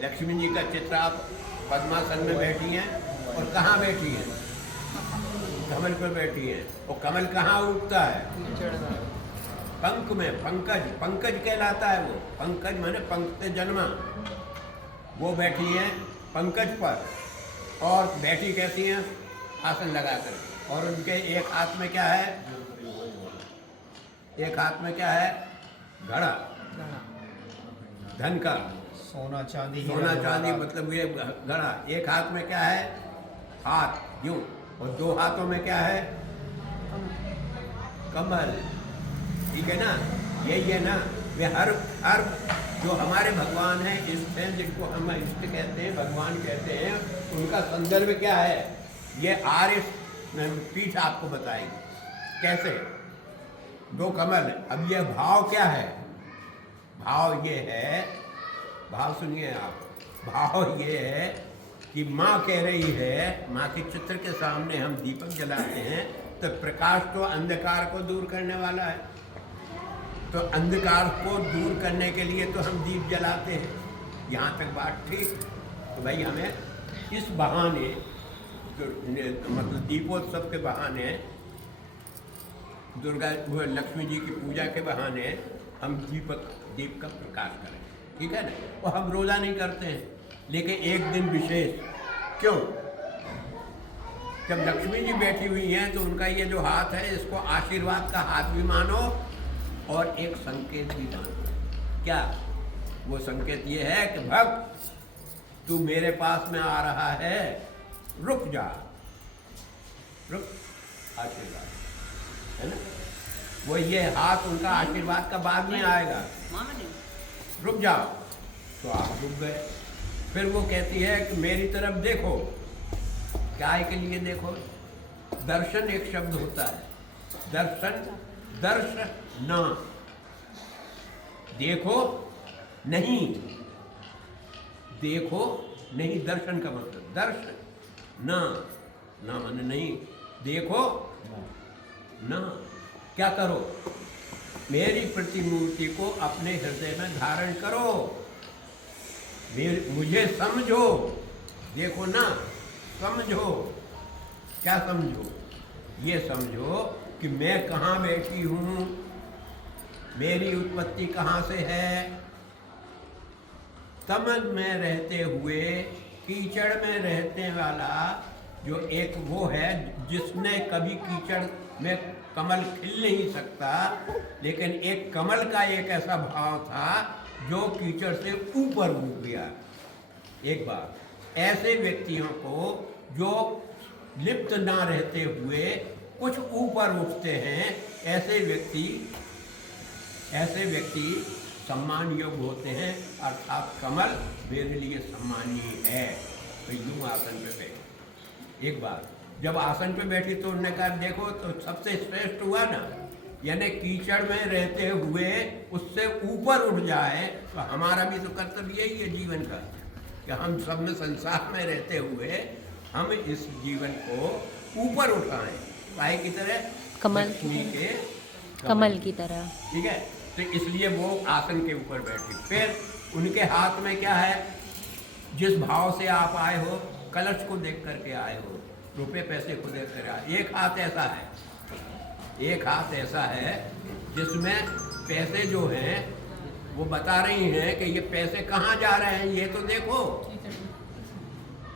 लक्ष्मी जी का चित्र आप पद्मासन में बैठी हैं और कहाँ बैठी हैं? कमल पर बैठी हैं। और कमल कहाँ उगता है? पंख में। पंकज, पंकज कहलाता है वो। पंकज माने पंख से जन्मा। वो बैठी हैं पंकज पर और बैठी कैसी हैं? आसन लगाकर। और उनके एक हाथ में क्या है? एक हाथ में क्या है? घड़ा, धन का, सोना चांदी, सोना चांदी, मतलब ये घड़ा। एक हाथ में क्या है? हाथ यूं, और दो हाथों में क्या है? कमल। ठीक है ना? यही है ना? वे हर जो हमारे भगवान हैं, इष्ट हैं, जिनको हम इष्ट कहते हैं, भगवान कहते हैं, उनका संदर्भ क्या है? ये आर्य पीठ आपको बताएगी कैसे। दो कमल। अब ये भाव क्या है? भाव ये है, भाव सुनिए आप, भाव ये है कि माँ कह रही है, माँ के चित्र के सामने हम दीपक जलाते हैं तो प्रकाश तो अंधकार को दूर करने वाला है, तो अंधकार को दूर करने के लिए तो हम दीप जलाते हैं। यहाँ तक बात ठीक। तो भाई हमें इस बहाने, मतलब दीपोत्सव के बहाने, दुर्गा लक्ष्मी जी की पूजा के बहाने हम दीप का प्रकाश करें। ठीक है ना? वो हम रोज़ा नहीं करते हैं, लेकिन एक दिन विशेष। क्यों? जब लक्ष्मी जी बैठी हुई हैं तो उनका ये जो हाथ है, इसको आशीर्वाद का हाथ भी मानो और एक संकेत भी मानो। क्या वो संकेत? ये है कि भक्त तू मेरे पास में आ रहा है, रुक जा, रुक। आशीर्वाद है ना? वो ये हाथ उनका आशीर्वाद का बाद में आएगा, रुक जाओ। तो आप रुक गए। फिर वो कहती है कि मेरी तरफ देखो। क्या के लिए देखो? दर्शन एक शब्द होता है, दर्शन, दर्शन ना, देखो नहीं, देखो नहीं, दर्शन का मतलब दर्शन ना, ना माने नहीं, देखो ना। क्या करो? मेरी प्रतिमूर्ति को अपने हृदय में धारण करो, मुझे समझो। देखो ना, समझो। क्या समझो? ये समझो कि मैं कहाँ बैठी हूँ, मेरी उत्पत्ति कहाँ से है। तमन में रहते हुए, कीचड़ में रहने वाला जो एक वो है, जिसने कभी कीचड़ में कमल खिल नहीं सकता, लेकिन एक कमल का एक ऐसा भाव था जो कीचड़ से ऊपर उठ गया। एक बार ऐसे व्यक्तियों को जो लिप्त ना रहते हुए कुछ ऊपर उठते हैं, ऐसे व्यक्ति सम्मान योग्य होते हैं। अर्थात कमल मेरे लिए सम्मानीय है। तो यूं आसन पे बैठे। एक बार जब आसन पे बैठी तो उन्होंने कहा देखो तो सबसे श्रेष्ठ हुआ ना, यानी कीचड़ में रहते हुए उससे ऊपर उठ जाए। तो हमारा भी तो कर्तव्य यही है जीवन का, कि हम सब में संसार में रहते हुए हम इस जीवन को ऊपर उठाएं, काहे की तरह? कमल के कमल की तरह। ठीक है? तो इसलिए वो आसन के ऊपर बैठी। फिर उनके हाथ में क्या है? जिस भाव से आप आए हो, कलश को देख करके आए हो, रुपए पैसे को देख कर आए। एक हाथ ऐसा है, एक हाथ ऐसा है जिसमें पैसे जो हैं वो बता रही हैं कि ये पैसे कहाँ जा रहे हैं, ये तो देखो।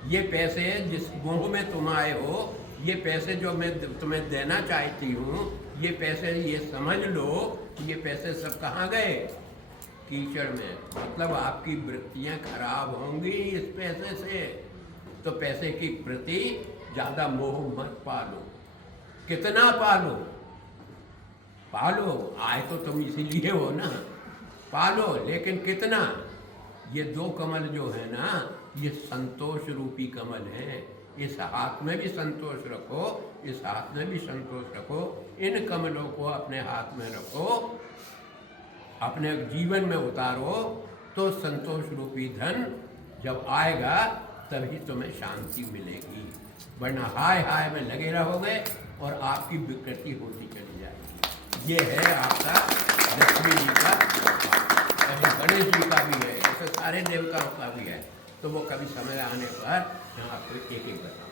ये पैसे जिस मोह में तुम आए हो, ये पैसे जो मैं तुम्हें देना चाहती हूँ, ये पैसे, ये समझ लो कि ये पैसे सब कहाँ गए? कीचड़ में। मतलब आपकी वृत्तियाँ खराब होंगी इस पैसे से। तो पैसे की प्रति ज़्यादा मोह मत पालो। कितना पालो? पालो, आए तो तुम इसीलिए हो ना, पालो, लेकिन कितना? ये दो कमल जो है ना, ये संतोष रूपी कमल है। इस हाथ में भी संतोष रखो, इस हाथ में भी संतोष रखो। इन कमलों को अपने हाथ में रखो, अपने जीवन में उतारो, तो संतोष रूपी धन जब आएगा तभी तुम्हें शांति मिलेगी। वरना हाय हाय में लगे रहोगे और आपकी विकृति होती चली जाएगी। ये है आपका लक्ष्मी जी का, गणेश जी का भी है। पे सारे देवता का भी है, तो वो कभी समय आने पर मैं आपको एक एक बताऊँ।